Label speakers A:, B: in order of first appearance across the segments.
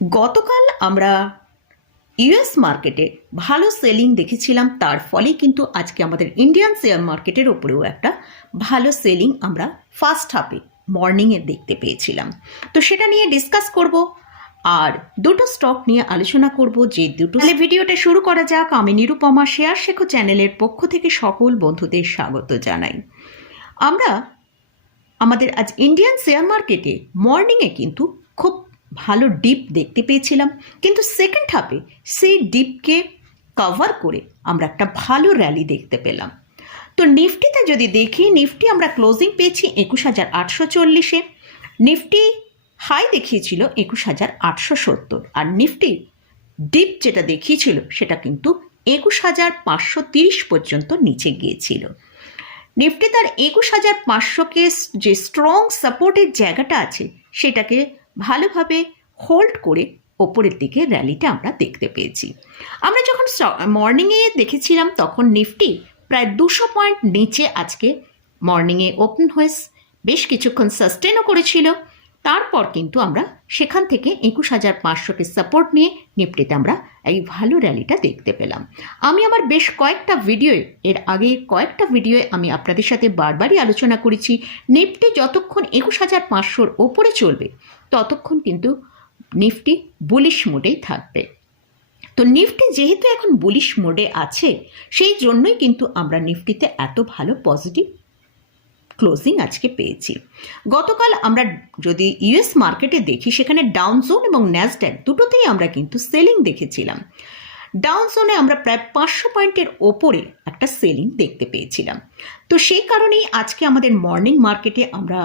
A: গতকাল আমরা ইউএস মার্কেটে ভালো সেলিং দেখেছিলাম, তার ফলে কিন্তু আজকে আমাদের ইন্ডিয়ান শেয়ার মার্কেটের ওপরেও একটা ভালো সেলিং আমরা ফার্স্ট হাফে মর্নিংয়ে দেখতে পেয়েছিলাম। তো সেটা নিয়ে ডিসকাস করব, আর দুটো স্টক নিয়ে আলোচনা করব, যে দুটো ভিডিওটা শুরু করা যাক। আমি নিরুপমা শেয়ার শেখো চ্যানেলের পক্ষ থেকে সকল বন্ধুদের স্বাগত জানাই। আমরা আমাদের আজ ইন্ডিয়ান শেয়ার মার্কেটে মর্নিংয়ে কিন্তু খুব ভালো ডিপ দেখতে পেয়েছিলাম। কিন্তু সেকেন্ড হাফে সেই ডিপকে কভার করে আমরা একটা ভালো র্যালি দেখতে পেলাম। তো নিফটিতে যদি দেখি, নিফটি আমরা ক্লোজিং পেয়েছি একুশ হাজার আটশো চল্লিশে। নিফটি হাই দেখিয়েছিল একুশ হাজার আটশো সত্তর। আর নিফটি ডিপ যেটা দেখিয়েছিল, সেটা কিন্তু একুশ হাজার পাঁচশো তিরিশ পর্যন্ত নিচে গিয়েছিল। নিফটি তার একুশ হাজার পাঁচশোকে যে স্ট্রং সাপোর্টের জায়গাটা আছে, সেটাকে ভালোভাবে হোল্ড করে ওপরের দিকে র্যালিটা আমরা দেখতে পেয়েছি। আমরা যখন মর্নিংয়ে দেখেছিলাম তখন নিফটি প্রায় দুশো পয়েন্ট নিচে আজকে মর্নিংয়ে ওপেন হয়েস বেশ কিছুক্ষণ সাস্টেনও করেছিল। তারপর কিন্তু আমরা সেখান থেকে একুশ হাজার পাঁচশোকে সাপোর্ট নিয়ে নিফটিতে আমরা এই ভালো র্যালিটা দেখতে পেলাম। আমি আমার বেশ কয়েকটা ভিডিওয়ে এর আগে কয়েকটা ভিডিওয়ে আমি আপনাদের সাথে বারবারই আলোচনা করেছি। নিফটি যতক্ষণ একুশ হাজার পাঁচশোর ওপরে চলবে, ততক্ষণ কিন্তু নিফটি বুলিশ মোডেই থাকবে। তো নিফটি যেহেতু এখন বুলিশ মোডে আছে, সেই জন্যই কিন্তু আমরা নিফটিতে এত ভালো পজিটিভ ক্লোজিং আজকে পেয়েছি। গতকাল আমরা যদি ইউএস মার্কেটে দেখি, সেখানে ডাউন জোন এবং ন্যাসড্যাক দুটোতেই আমরা কিন্তু সেলিং দেখেছিলাম। ডাউন জোনে আমরা প্রায় পাঁচশো পয়েন্টের ওপরে একটা সেলিং দেখতে পেয়েছিলাম। তো সেই কারণেই আজকে আমাদের মর্নিং মার্কেটে আমরা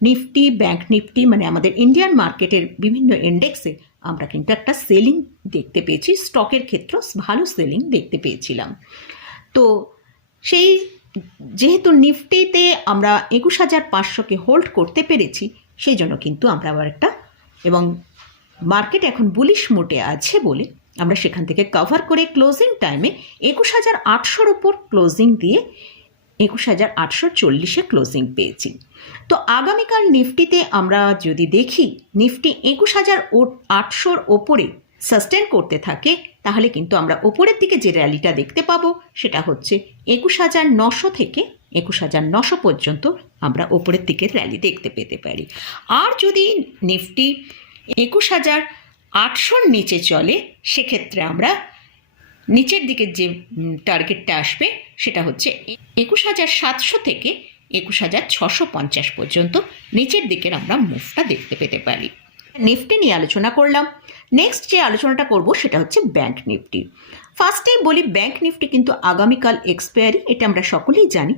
A: নিফটি ব্যাংক নিফটি মানে আমাদের ইন্ডিয়ান মার্কেটের বিভিন্ন ইন্ডেক্সে আমরা কিন্তু একটা সেলিং দেখতে পেয়েছি। স্টকের ক্ষেত্রেও ভালো সেলিং দেখতে পেয়েছিলাম। তো সেই যেহেতু নিফটিতে আমরা একুশ হাজার পাঁচশোকে হোল্ড করতে পেরেছি, সেই জন্য কিন্তু আমরা আবার একটা এবং মার্কেট এখন বুলিশ মোটে আছে বলে আমরা সেখান থেকে কভার করে ক্লোজিং টাইমে একুশ হাজার আটশোর ওপর ক্লোজিং দিয়ে একুশ হাজার আটশো চল্লিশে ক্লোজিং পেয়েছি। তো আগামীকাল নিফটিতে আমরা যদি দেখি, নিফটি একুশ হাজার আটশোর ওপরে সাস্টেন করতে থাকে তাহলে কিন্তু আমরা ওপরের দিকে যে র্যালিটা দেখতে পাবো, সেটা হচ্ছে একুশ হাজার নশো থেকে একুশ হাজার নশো পর্যন্ত আমরা ওপরের দিকের র্যালি দেখতে পেতে পারি। আর যদি নিফটি একুশ হাজার আটশোর নিচে চলে, সেক্ষেত্রে আমরা নিচের দিকের যে টার্গেটটা আসবে, সেটা হচ্ছে একুশ হাজার সাতশো থেকে একুশ হাজার ছশো পঞ্চাশ পর্যন্ত নিচের দিকের আমরা মুভটা দেখতে পেতে পারি। নিফটি নিয়ে আলোচনা করলাম। নেক্সট যে আলোচনাটা করব সেটা হচ্ছে ব্যাংক নিফটি। ফার্স্টেই বলি ব্যাংক নিফটি কিন্তু আগামীকাল এক্সপায়ারি এটা আমরা সকলেই জানি।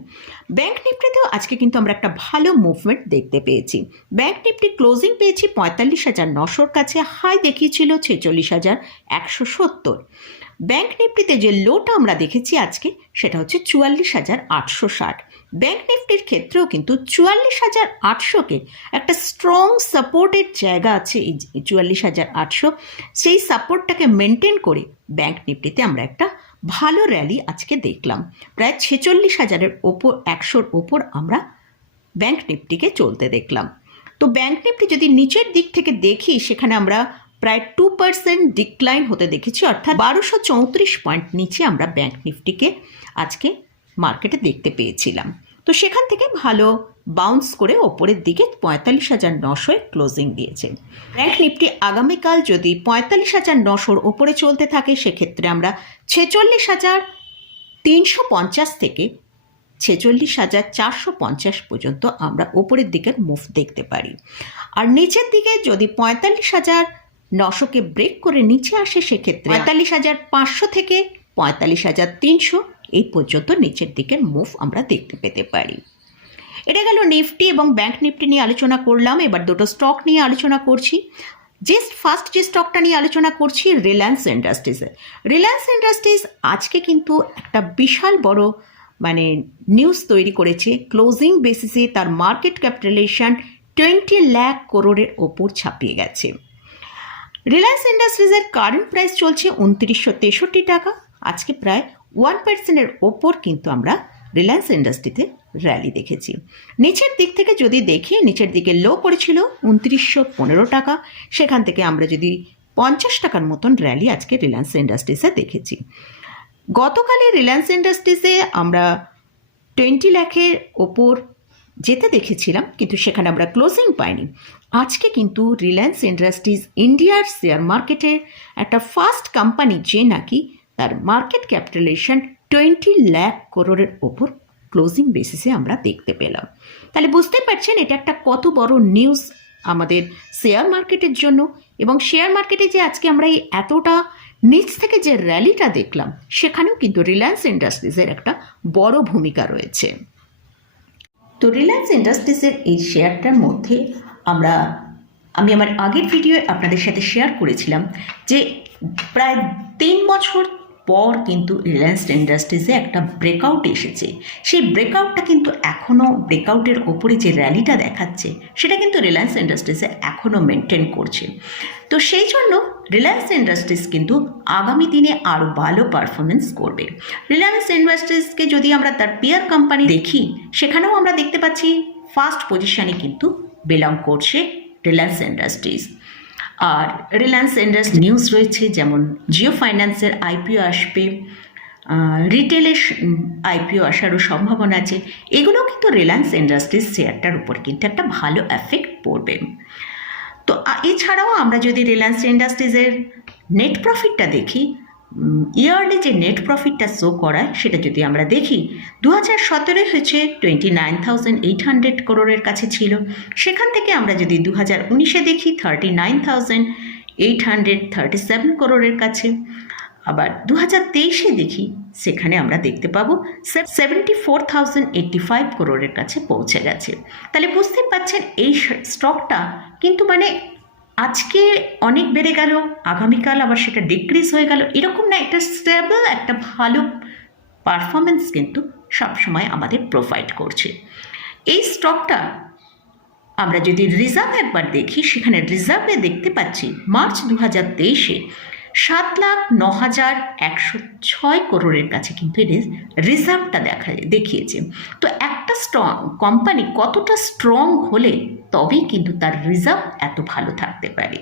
A: ব্যাংক নিফটিতেও আজকে কিন্তু আমরা একটা ভালো মুভমেন্ট দেখতে পেয়েছি। ব্যাংক নিফটি ক্লোজিং পেয়েছি পঁয়তাল্লিশ হাজার নশোর কাছে হাই দেখিয়েছিল ছেচল্লিশ হাজার একশো সত্তর। ব্যাংক নিফটিতে যে লোটা আমরা দেখেছি আজকে, সেটা হচ্ছে চুয়াল্লিশ হাজার আটশো ষাট। ব্যাংক নিফটির ক্ষেত্রেও কিন্তু চুয়াল্লিশ হাজার আটশোকে একটা স্ট্রং সাপোর্টের জায়গা আছে এই চুয়াল্লিশ হাজার আটশো। সেই সাপোর্টটাকে মেনটেন করে ব্যাংক নিফটিতে আমরা একটা ভালো র্যালি আজকে দেখলাম। প্রায় ছেচল্লিশ হাজারের ওপর, একশোর ওপর আমরা ব্যাংক নিফটিকে চলতে দেখলাম। তো ব্যাংক নিফটি যদি নিচের দিক থেকে দেখি, সেখানে আমরা প্রায় টু পার্সেন্ট ডিক্লাইন হতে দেখেছি, অর্থাৎ বারোশো চৌত্রিশ পয়েন্ট নিচে আমরা ব্যাংক নিফটিকে আজকে মার্কেটে দেখতে পেয়েছিলাম। তো সেখান থেকে ভালো বাউন্স করে ওপরের দিকে পঁয়তাল্লিশ হাজার নশোয় ক্লোজিং দিয়েছে। ব্যাংক নিফটি আগামীকাল যদি পঁয়তাল্লিশ হাজার নশোর ওপরে চলতে থাকে, সেক্ষেত্রে আমরা ছেচল্লিশ হাজার তিনশো পঞ্চাশ থেকে ছেচল্লিশ হাজার চারশো পঞ্চাশ পর্যন্ত আমরা ওপরের দিকের মুভ দেখতে পারি। আর নিচের দিকে যদি পঁয়তাল্লিশ হাজার নশোকে ব্রেক করে নিচে আসে, সেক্ষেত্রে পঁয়তাল্লিশ হাজার পাঁচশো থেকে পঁয়তাল্লিশ হাজার তিনশো এই পর্যন্ত নিচের দিকের মুভ আমরা দেখতে পেতে পারি। এটা গেল নিফটি এবং ব্যাংক নিফটি নিয়ে আলোচনা করলাম। এবার দুটো স্টক নিয়ে আলোচনা করছি। যে ফার্স্ট যে স্টকটা নিয়ে আলোচনা করছি রিলায়েন্স ইন্ডাস্ট্রিজের রিলায়েন্স ইন্ডাস্ট্রিজ আজকে কিন্তু একটা বিশাল বড় মানে নিউজ তৈরি করেছে। ক্লোজিং বেসিসে তার মার্কেট ক্যাপিটালেশন টোয়েন্টি ল্যাক করোড়ের ওপর ছাপিয়ে গেছে। রিলায়েন্স ইন্ডাস্ট্রিজের কারেন্ট প্রাইস চলছে উনত্রিশশো তেষট্টি টাকা। আজকে প্রায় ওয়ান পার্সেন্টের ওপর কিন্তু আমরা রিলায়েন্স ইন্ডাস্ট্রিতে র্যালি দেখেছি। নিচের দিক থেকে যদি দেখি, নিচের দিকে লো পড়েছিল উনত্রিশশো পনেরো টাকা। সেখান থেকে আমরা যদি পঞ্চাশ টাকার মতন র্যালি আজকে রিলায়েন্স ইন্ডাস্ট্রিজে দেখেছি। গতকালে রিলায়েন্স ইন্ডাস্ট্রিজে আমরা টোয়েন্টি লাখের ওপর যেতে দেখেছিলাম, কিন্তু সেখানে আমরা ক্লোজিং পাইনি। আজকে কিন্তু রিলায়েন্স ইন্ডাস্ট্রিজ ইন্ডিয়ার শেয়ার মার্কেটের একটা ফার্স্ট কোম্পানি যে নাকি তার মার্কেট ক্যাপিটালেশন টোয়েন্টি লাখ করোড়ের ওপর ক্লোজিং বেসিসে আমরা দেখতে পেলাম। তাহলে বুঝতে পারছেন, এটা একটা কত বড় নিউজ আমাদের শেয়ার মার্কেটের জন্য। এবং শেয়ার মার্কেটে যে আজকে আমরা এই এতটা নিচ থেকে যে র্যালিটা দেখলাম, সেখানেও কিন্তু রিলায়েন্স ইন্ডাস্ট্রিজের একটা বড় ভূমিকা রয়েছে। তো রিলায়েন্স ইন্ডাস্ট্রিজের এই শেয়ারটার মধ্যে আমরা, আমি আমার আগের ভিডিও আপনাদের সাথে শেয়ার করেছিলাম যে প্রায় তিন বছর পর কিন্তু রিলায়েন্স ইন্ডাস্ট্রিজে একটা ব্রেকআউট এসেছে। সেই ব্রেকআউটটা কিন্তু এখনও ব্রেকআউটের ওপরে যে র্যালিটা দেখাচ্ছে, সেটা কিন্তু রিলায়েন্স ইন্ডাস্ট্রিজে এখনও মেনটেন করছে। তো সেই জন্য রিলায়েন্স ইন্ডাস্ট্রিজ কিন্তু আগামী দিনে আরও ভালো পারফরমেন্স করবে। রিলায়েন্স ইন্ডাস্ট্রিজকে যদি আমরা তার পিয়ার কোম্পানি দেখি, সেখানেও আমরা দেখতে পাচ্ছি ফার্স্ট পজিশনে কিন্তু বিলং করছে রিলায়েন্স ইন্ডাস্ট্রিজ আর রিলায়েন্স ইন্ডাস্ট্রি নিউজ রয়েছে, যেমন জিও ফাইন্যান্সের আইপিও আসবে রিটেলের আইপিও আসারও সম্ভাবনা আছে। এগুলো কিন্তু রিলায়েন্স ইন্ডাস্ট্রিজ শেয়ারটার উপর কিন্তু একটা ভালো এফেক্ট পড়বে। তো এছাড়াও আমরা যদি রিলায়েন্স ইন্ডাস্ট্রিজের নেট প্রফিটটা দেখি ইয়ারলি যে নেট প্রফিটটা শো করায়, সেটা যদি আমরা দেখি দু হাজার সতেরোয় হয়েছে twenty nine thousand eight hundred করোড়ের কাছে ছিল। সেখান থেকে আমরা যদি দু হাজার উনিশে দেখি thirty nine thousand eight hundred thirty seven করোড়ের কাছে। আবার দু হাজার তেইশে দেখি, সেখানে আমরা দেখতে পাবো seventy four thousand eighty five করোড়ের কাছে পৌঁছে গেছে। তাহলে বুঝতে পারছেন, এই স্টকটা কিন্তু মানে আজকে অনেক বেড়ে গেল, আগামীকাল আবার সেটা ডিক্রিজ হয়ে গেল। এরকম না, একটা স্টেবল একটা ভালো পারফরমেন্স কিন্তু সবসময় আমাদের প্রোভাইড করছে। এই স্টকটা আমরা যদি রিজার্ভ একবার দেখি, সেখানে রিজার্ভে দেখতে পাচ্ছি, মার্চ দু হাজার তেইশে সাত লাখ ন হাজার একশো ছয় করোড়ের কাছে কিন্তু এর রিজার্ভটা দেখা দেখিয়েছে। তো একটা স্ট্রং কোম্পানি কতটা স্ট্রং হলে তবেই কিন্তু তার রিজার্ভ এত ভালো থাকতে পারে।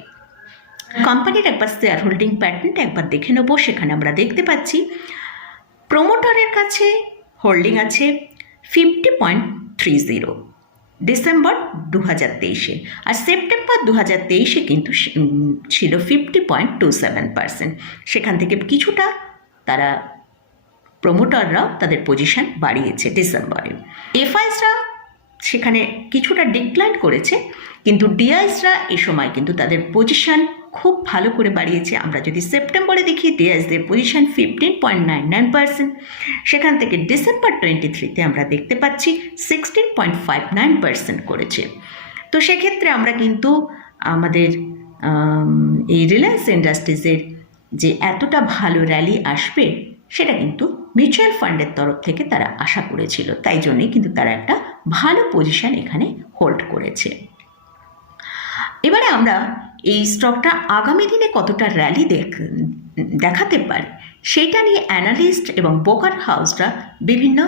A: কোম্পানির একবার শেয়ার হোল্ডিং প্যাটার্নটা একবার দেখে নেব, সেখানে আমরা দেখতে পাচ্ছি প্রোমোটারের কাছে হোল্ডিং আছে fifty point three zero December দু হাজার তেইশে। আর সেপ্টেম্বর দু হাজার তেইশে কিন্তু ছিল fifty point two seven percent সেখান থেকে কিছুটা তারা প্রমোটাররাও তাদের পজিশন বাড়িয়েছে ডিসেম্বরে এফআইসরা সেখানে কিছুটা ডিক্লাইন করেছে, কিন্তু ডিআইসরা এ সময় কিন্তু তাদের পজিশন খুব ভালো করে বাড়িয়েছে। আমরা যদি সেপ্টেম্বরে দেখি ডিআইসদের position fifteen point nine nine percent সেখান থেকে ডিসেম্বর টোয়েন্টি থ্রিতে আমরা দেখতে পাচ্ছি sixteen point five nine percent করেছে। তো সেক্ষেত্রে আমরা কিন্তু আমাদের এই রিলায়েন্স ইন্ডাস্ট্রিজের যে এতটা ভালো র্যালি আসবে সেটা কিন্তু মিউচুয়াল ফান্ডের তরফ থেকে তারা আশা করেছিল। তাই জন্যই কিন্তু তারা একটা ভালো পজিশন এখানে হোল্ড করেছে। এবারে আমরা এই স্টকটা আগামী দিনে কতটা র্যালি দেখ, দেখাতে পারে সেটা নিয়ে অ্যানালিস্ট এবং বোকার হাউসরা বিভিন্ন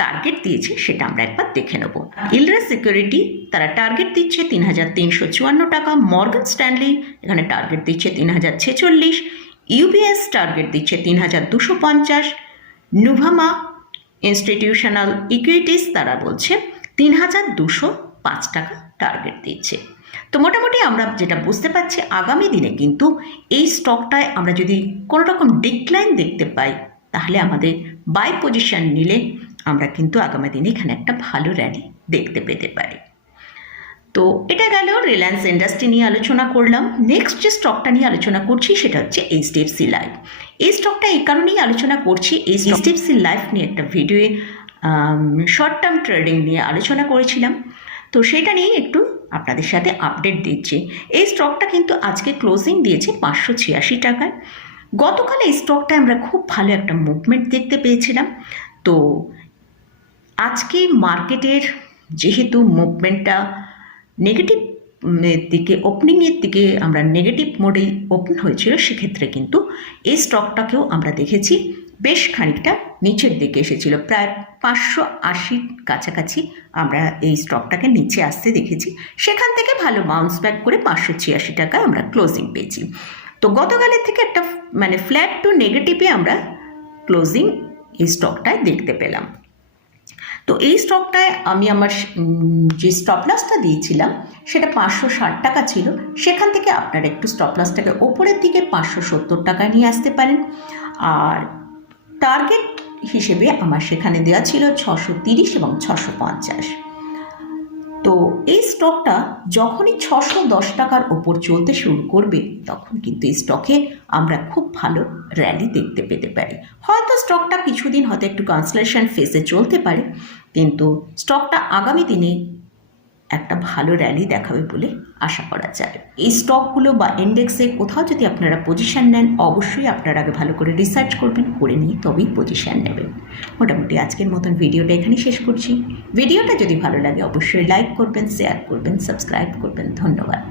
A: টার্গেট দিয়েছে, সেটা আমরা একবার দেখে নেব। ইলরা সিকিউরিটি তারা টার্গেট দিচ্ছে তিন হাজার তিনশো চুয়ান্ন টাকা মর্গান স্ট্যানলি এখানে টার্গেট দিচ্ছে তিন হাজার ছেচল্লিশ ইউবিএস টার্গেট দিচ্ছে তিন হাজার দুশো পঞ্চাশ। নুভামা ইনস্টিটিউশনাল ইকুইটিস তারা বলছে তিন হাজার দুশো পাঁচ টাকা টার্গেট দিচ্ছে। তো মোটামুটি আমরা যেটা বুঝতে পারছি, আগামী দিনে কিন্তু এই স্টকটায় আমরা যদি কোনো রকম ডিক্লাইন দেখতে পাই, তাহলে আমাদের বাই পজিশন নিলে আমরা কিন্তু আগামী দিনে এখানে একটা ভালো র্যালি দেখতে পেতে পারি। তো এটা গেল রিলায়েন্স ইন্ডাস্ট্রি নিয়ে আলোচনা করলাম। নেক্সট যে স্টকটা নিয়ে আলোচনা করছি সেটা হচ্ছে এইচডিএফসি লাইফ এই স্টকটা এই কারণেই আলোচনা করছি এইচ এইচডিএফসি লাইফ নিয়ে একটা ভিডিওয়ে শর্ট টার্ম ট্রেডিং নিয়ে আলোচনা করেছিলাম। তো সেটা নিয়ে একটু আপনাদের সাথে আপডেট দিচ্ছি। এই স্টকটা কিন্তু আজকে ক্লোজিং দিয়েছে পাঁচশো ছিয়াশি টাকায়। গতকাল এই স্টকটায় আমরা খুব ভালো একটা মুভমেন্ট দেখতে পেয়েছিলাম। তো আজকে মার্কেটের যেহেতু মুভমেন্টটা নেগেটিভ দিকে ওপেনিংয়ের দিকে আমরা নেগেটিভ মোডেই ওপেন হয়েছিল, সেক্ষেত্রে কিন্তু এই স্টকটাকেও আমরা দেখেছি, বেশ খানিকটা নিচের দিকে এসেছিল। প্রায় পাঁচশো আশির কাছাকাছি আমরা এই স্টকটাকে নিচে আসতে দেখেছি। সেখান থেকে ভালো বাউন্স ব্যাক করে পাঁচশো ছিয়াশি টাকায় আমরা ক্লোজিং পেয়েছি। তো গতকালের থেকে একটা মানে ফ্ল্যাট টু নেগেটিভে আমরা ক্লোজিং এই স্টকটায় দেখতে পেলাম। তো এই স্টকটায় আমি আমার যে স্টপ লসটা দিয়েছিলাম, সেটা পাঁচশো ষাট টাকা ছিল। সেখান থেকে আপনারা একটু স্টপ লসটাকে ওপরের দিকে পাঁচশো সত্তর টাকায় নিয়ে আসতে পারেন। আর টার্গেট হিসেবে আমার সেখানে দেওয়া ছিল ছশো তিরিশ এবং ছশো পঞ্চাশ। তো এই স্টকটা যখনই ছশো দশ টাকার ওপর চলতে শুরু করবে, তখন কিন্তু এই স্টকে আমরা খুব ভালো র্যালি দেখতে পেতে পারি। হয়তো স্টকটা কিছুদিন হয়তো একটু কনসলেশন ফেসে চলতে পারে, কিন্তু স্টকটা আগামী দিনে একটা ভালো র্যালি দেখাবে বলে আশা করা যায়। এই স্টকগুলো বা ইন্ডেক্সে কোথাও যদি আপনারা পজিশান নেন, অবশ্যই আপনারা আগে ভালো করে রিসার্চ করবেন, করে নিয়ে তবেই পজিশান নেবেন। মোটামুটি আজকের মতন ভিডিওটা এখানেই শেষ করছি। ভিডিওটা যদি ভালো লাগে, অবশ্যই লাইক করবেন শেয়ার করবেন সাবস্ক্রাইব করবেন। ধন্যবাদ।